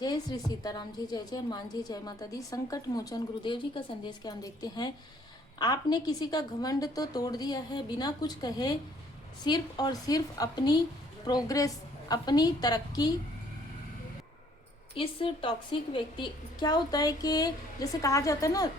जय श्री सीताराम जी, जय जय हनुमान जी, जय माता दी। संकट मोचन गुरुदेव जी का संदेश क्या हम देखते हैं। आपने किसी का घमंड तो तोड़ दिया है, बिना कुछ कहे सिर्फ और सिर्फ अपनी प्रोग्रेस, अपनी तरक्की। इस टॉक्सिक व्यक्ति क्या होता है कि जैसे कहा जाता है ना,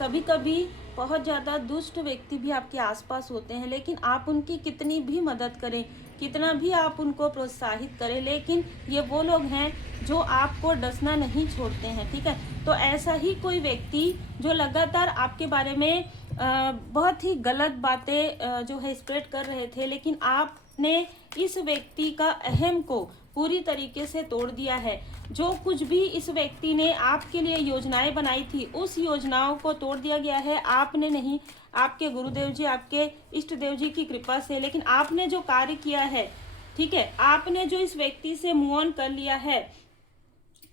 कभी कभी बहुत ज़्यादा दुष्ट व्यक्ति भी आपके आसपास होते हैं, लेकिन आप उनकी कितनी भी मदद करें, कितना भी आप उनको प्रोत्साहित करें, लेकिन ये वो लोग हैं जो आपको डसना नहीं छोड़ते हैं। ठीक है, तो ऐसा ही कोई व्यक्ति जो लगातार आपके बारे में बहुत ही गलत बातें जो है स्प्रेड कर रहे थे, लेकिन आपने इस व्यक्ति का अहम को पूरी तरीके से तोड़ दिया है। जो कुछ भी इस व्यक्ति ने आपके लिए योजनाएं बनाई थी, उस योजनाओं को तोड़ दिया गया है। आपने नहीं, आपके गुरुदेव जी, आपके इष्ट देव जी की कृपा से। लेकिन आपने जो कार्य किया है, ठीक है, आपने जो इस व्यक्ति से मूव ऑन कर लिया है,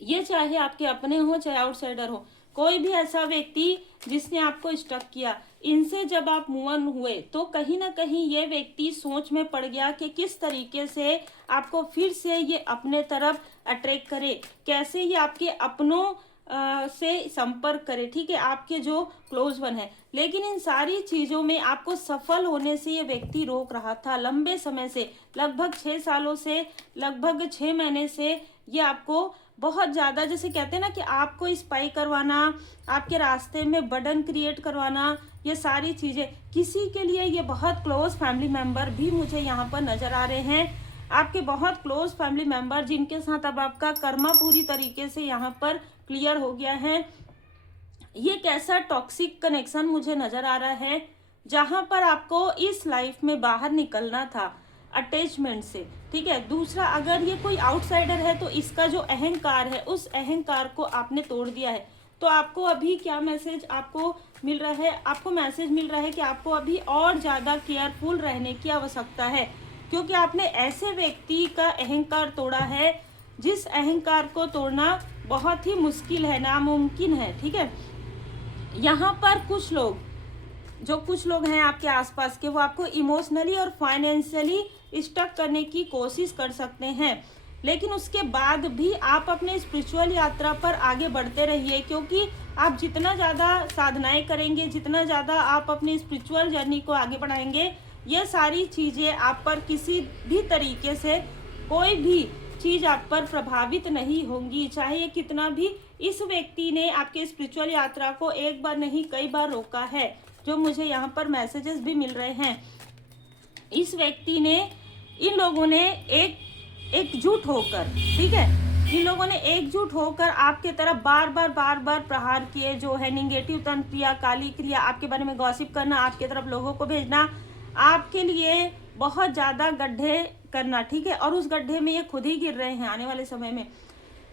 ये चाहे आपके अपने हो चाहे आउटसाइडर हो, कोई भी ऐसा व्यक्ति जिसने आपको स्टक किया, इनसे जब आप मूव ऑन हुए तो कहीं ना कहीं ये व्यक्ति सोच में पड़ गया कि किस तरीके से आपको फिर से ये अपने तरफ अट्रैक्ट करे, कैसे ये आपके अपनों से संपर्क करे। ठीक है, आपके जो क्लोज वन है। लेकिन इन सारी चीज़ों में आपको सफल होने से ये व्यक्ति रोक रहा था लंबे समय से, लगभग 6 सालों से, लगभग 6 महीने से ये आपको बहुत ज़्यादा, जैसे कहते हैं ना कि आपको स्पाई करवाना, आपके रास्ते में बर्डन क्रिएट करवाना, ये सारी चीज़ें। किसी के लिए ये बहुत क्लोज फैमिली मेम्बर भी मुझे यहाँ पर नज़र आ रहे हैं, आपके बहुत क्लोज फैमिली मेम्बर जिनके साथ अब आपका कर्मा पूरी तरीके से यहाँ पर क्लियर हो गया है। ये कैसा टॉक्सिक कनेक्शन मुझे नज़र आ रहा है, जहाँ पर आपको इस लाइफ में बाहर निकलना था अटैचमेंट से। ठीक है, दूसरा, अगर ये कोई आउटसाइडर है तो इसका जो अहंकार है, उस अहंकार को आपने तोड़ दिया है। तो आपको अभी क्या मैसेज आपको मिल रहा है? आपको मैसेज मिल रहा है कि आपको अभी और ज़्यादा केयरफुल रहने की आवश्यकता है, क्योंकि आपने ऐसे व्यक्ति का अहंकार तोड़ा है जिस अहंकार को तोड़ना बहुत ही मुश्किल है, नामुमकिन है। ठीक है, यहाँ पर कुछ लोग हैं आपके आसपास के, वो आपको इमोशनली और फाइनेंशियली स्टक करने की कोशिश कर सकते हैं, लेकिन उसके बाद भी आप अपने स्पिरिचुअल यात्रा पर आगे बढ़ते रहिए, क्योंकि आप जितना ज़्यादा साधनाएं करेंगे, जितना ज़्यादा आप अपनी स्पिरिचुअल जर्नी को आगे बढ़ाएंगे, ये सारी चीज़ें आप पर किसी भी तरीके से कोई भी चीज़ आप पर प्रभावित नहीं होंगी, चाहे ये कितना भी। इस व्यक्ति ने आपके स्पिरिचुअल यात्रा को एक बार नहीं कई बार रोका है, जो मुझे यहाँ पर मैसेजेस भी मिल रहे हैं। इस व्यक्ति ने, इन लोगों ने एकजुट होकर, ठीक है, इन लोगों ने एकजुट होकर आपके तरफ बार बार प्रहार किए, जो है निगेटिव तंत्र क्रिया, काली क्रिया, आपके बारे में गॉसिप करना, आपके तरफ लोगों को भेजना, आपके लिए बहुत ज़्यादा गड्ढे करना। ठीक है, और उस गड्ढे में ये खुद ही गिर रहे हैं आने वाले समय में।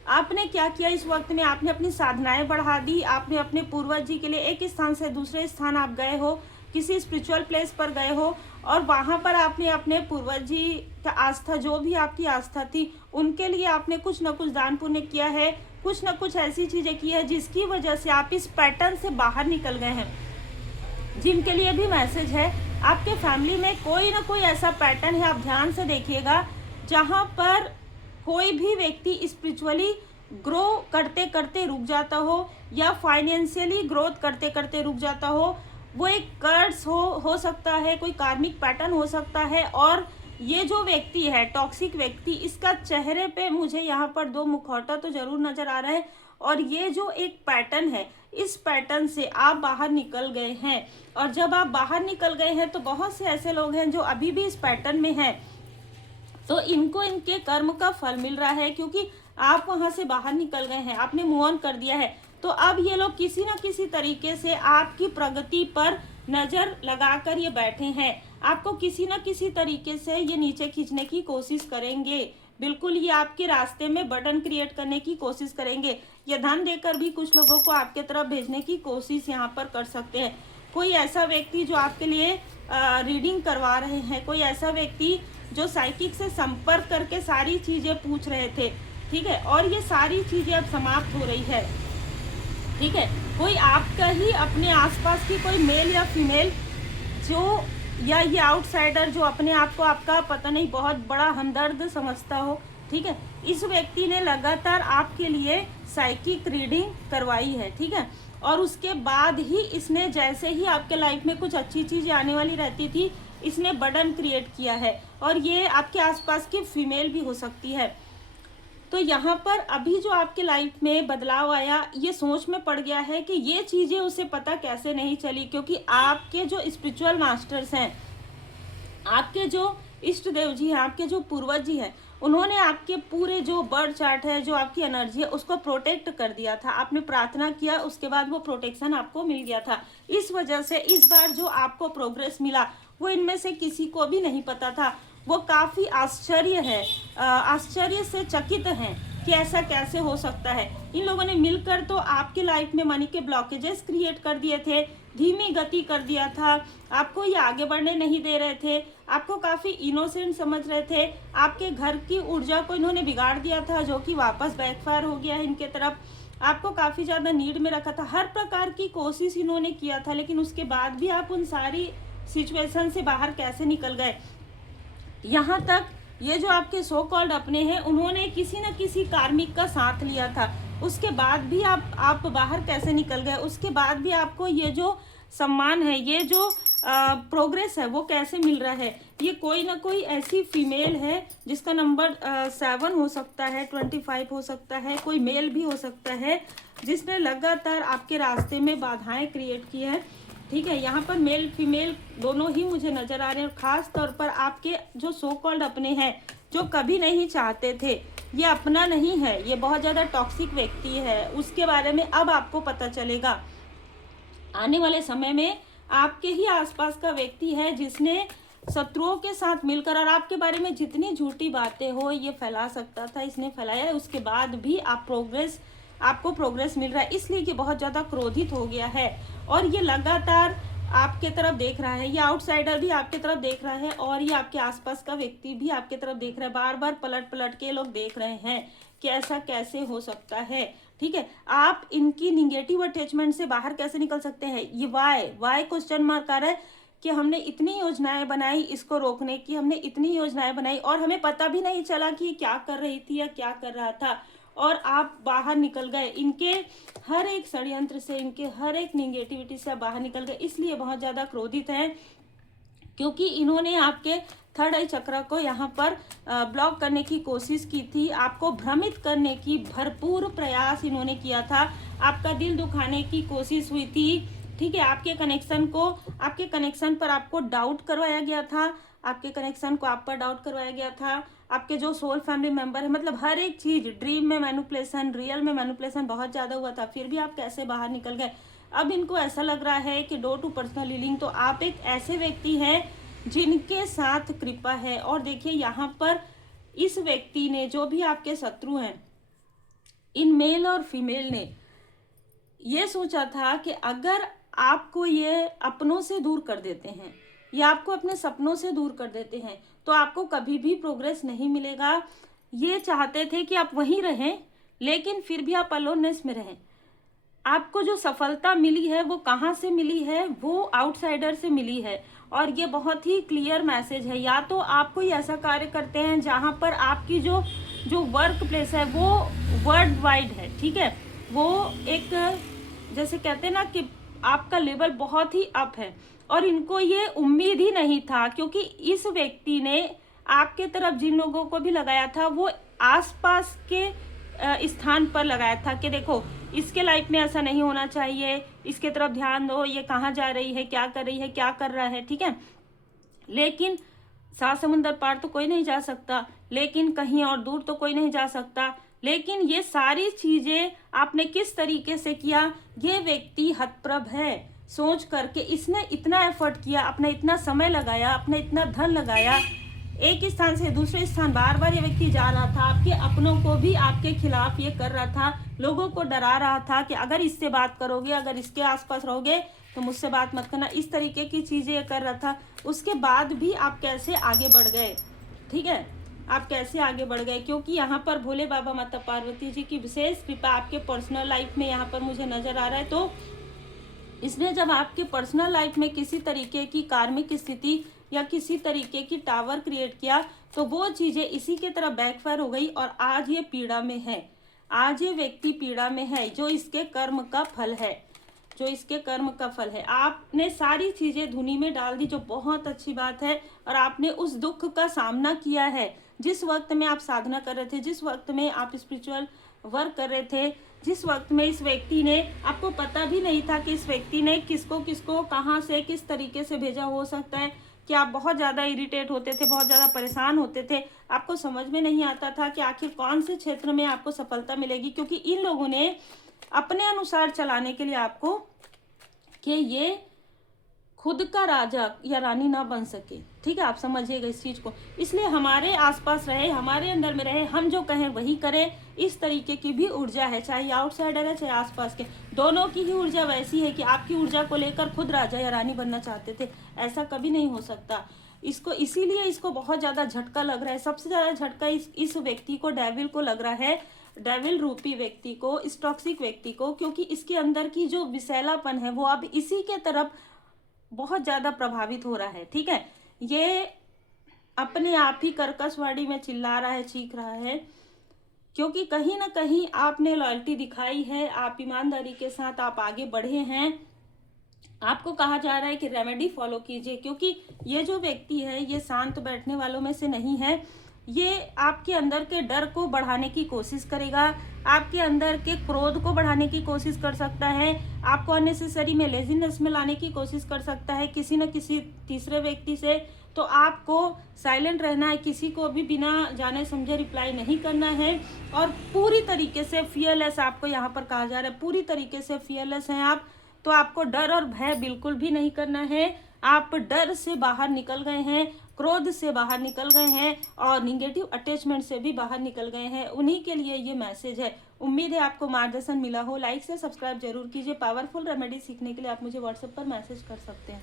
आपने क्या किया इस वक्त में? आपने अपनी साधनाएं बढ़ा दी, आपने अपने पूर्वज जी के लिए एक स्थान से दूसरे स्थान आप गए हो, किसी स्पिरिचुअल प्लेस पर गए हो, और वहाँ पर आपने अपने पूर्वज जी का आस्था, जो भी आपकी आस्था थी, उनके लिए आपने कुछ न कुछ दान पुण्य किया है, कुछ न कुछ ऐसी चीज़ें की है जिसकी वजह से आप इस पैटर्न से बाहर निकल गए हैं। जिनके लिए भी मैसेज है, आपके फैमिली में कोई ना कोई ऐसा पैटर्न है, आप ध्यान से देखिएगा, जहाँ पर कोई भी व्यक्ति स्पिरिचुअली ग्रो करते करते रुक जाता हो, या फाइनेंशियली ग्रोथ करते करते रुक जाता हो। वो एक कर्स हो सकता है, कोई कार्मिक पैटर्न हो सकता है। और ये जो व्यक्ति है टॉक्सिक व्यक्ति, इसका चेहरे पे मुझे यहाँ पर 2 मुखौटा तो जरूर नजर आ रहा है, और ये जो एक पैटर्न है, इस पैटर्न से आप बाहर निकल गए हैं। और जब आप बाहर निकल गए हैं तो बहुत से ऐसे लोग हैं जो अभी भी इस पैटर्न में हैं, तो इनको इनके कर्म का फल मिल रहा है, क्योंकि आप वहां से बाहर निकल गए हैं, आपने मूव ऑन कर दिया है। तो अब ये लोग किसी ना किसी तरीके से आपकी प्रगति पर नजर लगाकर ये बैठे हैं, आपको किसी ना किसी तरीके से ये नीचे खींचने की कोशिश करेंगे। बिल्कुल, ये आपके रास्ते में बर्डन क्रिएट करने की कोशिश करेंगे। ये धन देकर भी कुछ लोगों को आपके तरफ भेजने की कोशिश यहाँ पर कर सकते हैं। कोई ऐसा व्यक्ति जो आपके लिए रीडिंग करवा रहे हैं, कोई ऐसा व्यक्ति जो साइकिक से संपर्क करके सारी चीज़ें पूछ रहे थे। ठीक है, और ये सारी चीज़ें अब समाप्त हो रही है। ठीक है, कोई आपका ही अपने आसपास की कोई मेल या फीमेल जो, या ये आउटसाइडर जो अपने आप को आपका पता नहीं बहुत बड़ा हमदर्द समझता हो, ठीक है। इस व्यक्ति ने लगातार आपके लिए साइकिक रीडिंग करवाई है, ठीक है, और उसके बाद ही इसने, जैसे ही आपके लाइफ में कुछ अच्छी चीज़ें आने वाली रहती थी, इसने बर्डन क्रिएट किया है, और ये आपके आसपास की फीमेल भी हो सकती है। तो यहाँ पर अभी जो आपके लाइफ में बदलाव आया, ये सोच में पड़ गया है कि ये चीज़ें उसे पता कैसे नहीं चली, क्योंकि आपके जो स्पिरिचुअल मास्टर्स हैं, आपके जो इष्ट देव जी हैं, आपके जो पूर्वज जी हैं, उन्होंने आपके पूरे जो बर्थ चार्ट है, जो आपकी एनर्जी है, उसको प्रोटेक्ट कर दिया था। आपने प्रार्थना किया, उसके बाद वो प्रोटेक्शन आपको मिल गया था। इस वजह से इस बार जो आपको प्रोग्रेस मिला, वो इनमें से किसी को भी नहीं पता था। वो काफ़ी आश्चर्य से चकित हैं कि ऐसा कैसे हो सकता है। इन लोगों ने मिलकर तो आपके लाइफ में मनी के ब्लॉकेजेस क्रिएट कर दिए थे, धीमी गति कर दिया था, आपको ये आगे बढ़ने नहीं दे रहे थे, आपको काफ़ी इनोसेंट समझ रहे थे, आपके घर की ऊर्जा को इन्होंने बिगाड़ दिया था, जो कि वापस बैकफायर हो गया है इनके तरफ। आपको काफ़ी ज़्यादा नीड में रखा था, हर प्रकार की कोशिश इन्होंने किया था, लेकिन उसके बाद भी आप उन सारी सिचुएशन से बाहर कैसे निकल गए। यहाँ तक ये जो आपके सो कॉल्ड अपने हैं, उन्होंने किसी न किसी कार्मिक का साथ लिया था, उसके बाद भी आप बाहर कैसे निकल गए। उसके बाद भी आपको ये जो सम्मान है, ये जो प्रोग्रेस है, वो कैसे मिल रहा है। ये कोई ना कोई ऐसी फीमेल है जिसका नंबर 7 हो सकता है, 25 हो सकता है, कोई मेल भी हो सकता है, जिसने लगातार आपके रास्ते में बाधाएं क्रिएट की है, ठीक है। यहाँ पर मेल फीमेल दोनों ही मुझे नजर आ रहे हैं, और ख़ास तौर पर आपके जो सो कॉल्ड अपने हैं, जो कभी नहीं चाहते थे, ये अपना नहीं है, ये बहुत ज़्यादा टॉक्सिक व्यक्ति है। उसके बारे में अब आपको पता चलेगा। आने वाले समय में आपके ही आसपास का व्यक्ति है जिसने शत्रुओं के साथ मिलकर और आपके बारे में जितनी झूठी बातें हो ये फैला सकता था, इसने फैलाया है। उसके बाद भी आपको प्रोग्रेस मिल रहा है, इसलिए कि बहुत ज़्यादा क्रोधित हो गया है, और ये लगातार आपके तरफ देख रहा है। ये आउटसाइडर भी आपके तरफ देख रहा है, और ये आपके आसपास का व्यक्ति भी आपके तरफ देख रहा है। बार बार पलट पलट के लोग देख रहे हैं कि ऐसा कैसे हो सकता है, ठीक है। आप इनकी निगेटिव अटैचमेंट से बाहर कैसे निकल सकते हैं। ये वाई क्वेश्चन मार्क आ रहा है कि हमने इतनी योजनाएं बनाई इसको रोकने की, हमने इतनी योजनाएं बनाई और हमें पता भी नहीं चला कि ये क्या कर रही थी या क्या कर रहा था, और आप बाहर निकल गए। इनके हर एक षड्यंत्र से, इनके हर एक निगेटिविटी से आप बाहर निकल गए, इसलिए बहुत ज़्यादा क्रोधित हैं, क्योंकि इन्होंने आपके थर्ड आई चक्र को यहाँ पर ब्लॉक करने की कोशिश की थी, आपको भ्रमित करने की भरपूर प्रयास इन्होंने किया था, आपका दिल दुखाने की कोशिश हुई थी, ठीक है। आपके कनेक्शन पर आपको डाउट करवाया गया था, आपके कनेक्शन को आप पर डाउट करवाया गया था। आपके जो सोल फैमिली मेंबर है, मतलब हर एक चीज़, ड्रीम में मैनिपुलेशन, रियल में मैनिपुलेशन बहुत ज़्यादा हुआ था, फिर भी आप कैसे बाहर निकल गए। अब इनको ऐसा लग रहा है कि डोर टू पर्सनल हीलिंग, तो आप एक ऐसे व्यक्ति हैं जिनके साथ कृपा है। और देखिए यहाँ पर इस व्यक्ति ने, जो भी आपके शत्रु हैं, इन मेल और फीमेल ने ये सोचा था कि अगर आपको ये अपनों से दूर कर देते हैं या आपको अपने सपनों से दूर कर देते हैं तो आपको कभी भी प्रोग्रेस नहीं मिलेगा। ये चाहते थे कि आप वहीं रहें, लेकिन फिर भी आप अलोननेस में रहें। आपको जो सफलता मिली है वो कहाँ से मिली है, वो आउटसाइडर से मिली है। और ये बहुत ही क्लियर मैसेज है, या तो आप कोई ऐसा कार्य करते हैं जहाँ पर आपकी जो वर्क प्लेस है वो वर्ल्ड वाइड है, ठीक है, वो एक जैसे कहते हैं ना कि आपका लेवल बहुत ही अप है, और इनको ये उम्मीद ही नहीं था, क्योंकि इस व्यक्ति ने आपके तरफ जिन लोगों को भी लगाया था वो आसपास के स्थान पर लगाया था कि देखो इसके लाइफ में ऐसा नहीं होना चाहिए, इसके तरफ ध्यान दो, ये कहाँ जा रही है, क्या कर रही है, क्या कर रहा है, ठीक है। लेकिन 7 समुंदर पार तो कोई नहीं जा सकता, लेकिन कहीं और दूर तो कोई नहीं जा सकता। लेकिन ये सारी चीज़ें आपने किस तरीके से किया, ये व्यक्ति हतप्रभ है सोच करके। इसने इतना एफर्ट किया, अपना इतना समय लगाया, अपना इतना धन लगाया, एक स्थान से दूसरे स्थान बार बार ये व्यक्ति जा रहा था, आपके अपनों को भी आपके खिलाफ ये कर रहा था, लोगों को डरा रहा था कि अगर इससे बात करोगे, अगर इसके आसपास रहोगे तो मुझसे बात मत करना, इस तरीके की चीज़ें ये कर रहा था। उसके बाद भी आप कैसे आगे बढ़ गए, ठीक है, आप कैसे आगे बढ़ गए, क्योंकि यहाँ पर भोले बाबा माता पार्वती जी की विशेष कृपा आपके पर्सनल लाइफ में यहाँ पर मुझे नज़र आ रहा है। तो इसने जब आपके पर्सनल लाइफ में किसी तरीके की कार्मिक स्थिति या किसी तरीके की टावर क्रिएट किया, तो वो चीजें इसी के तरह बैकफायर हो गई और आज ये पीड़ा में है, आज ये व्यक्ति पीड़ा में है, जो इसके कर्म का फल है, जो इसके कर्म का फल है। आपने सारी चीजें धुनी में डाल दी, जो बहुत अच्छी बात है, और आपने उस दुख का सामना किया है जिस वक्त में आप साधना कर रहे थे, जिस वक्त में आप स्पिरिचुअल वर्क कर रहे थे, जिस वक्त में इस व्यक्ति ने, आपको पता भी नहीं था कि इस व्यक्ति ने किसको किसको कहाँ से किस तरीके से भेजा। हो सकता है कि आप बहुत ज़्यादा इरिटेट होते थे, बहुत ज़्यादा परेशान होते थे, आपको समझ में नहीं आता था कि आखिर कौन से क्षेत्र में आपको सफलता मिलेगी, क्योंकि इन लोगों ने अपने अनुसार चलाने के लिए आपको, कि ये खुद का राजा या रानी ना बन सके। ठीक है, आप समझिएगा इस चीज को। इसलिए हमारे आसपास रहे, हमारे अंदर में रहे, हम जो कहें वही करें। इस तरीके की भी ऊर्जा है, चाहे आउटसाइडर है चाहे आसपास के, दोनों की ही ऊर्जा वैसी है कि आपकी ऊर्जा को लेकर खुद राजा या रानी बनना चाहते थे, ऐसा कभी नहीं हो सकता। इसको इसीलिए इसको बहुत ज्यादा झटका लग रहा है। सबसे ज्यादा झटका इस व्यक्ति को, डेविल को लग रहा है, डेविल रूपी व्यक्ति को, इस टॉक्सिक व्यक्ति को, क्योंकि इसके अंदर की जो विषैलापन है वो अब इसी के तरफ बहुत ज्यादा प्रभावित हो रहा है। ठीक है, ये अपने आप ही कर्कशवाणी में चिल्ला रहा है, चीख रहा है, क्योंकि कहीं ना कहीं आपने लॉयल्टी दिखाई है, आप ईमानदारी के साथ आप आगे बढ़े हैं। आपको कहा जा रहा है कि रेमेडी फॉलो कीजिए, क्योंकि ये जो व्यक्ति है ये शांत बैठने वालों में से नहीं है। ये आपके अंदर के डर को बढ़ाने की कोशिश करेगा, आपके अंदर के क्रोध को बढ़ाने की कोशिश कर सकता है, आपको अननेसेसरी में लेजीनेस में लाने की कोशिश कर सकता है किसी न किसी तीसरे व्यक्ति से। तो आपको साइलेंट रहना है, किसी को भी बिना जाने समझे रिप्लाई नहीं करना है, और पूरी तरीके से फियरलेस आपको यहाँ पर कहा जा रहा है, पूरी तरीके से फियरलेस हैं आप। तो आपको डर और भय बिल्कुल भी नहीं करना है। आप डर से बाहर निकल गए हैं, क्रोध से बाहर निकल गए हैं, और निगेटिव अटैचमेंट से भी बाहर निकल गए हैं। उन्हीं के लिए ये मैसेज है। उम्मीद है आपको मार्गदर्शन मिला हो। लाइक से सब्सक्राइब जरूर कीजिए। पावरफुल रेमेडी सीखने के लिए आप मुझे व्हाट्सएप पर मैसेज कर सकते हैं।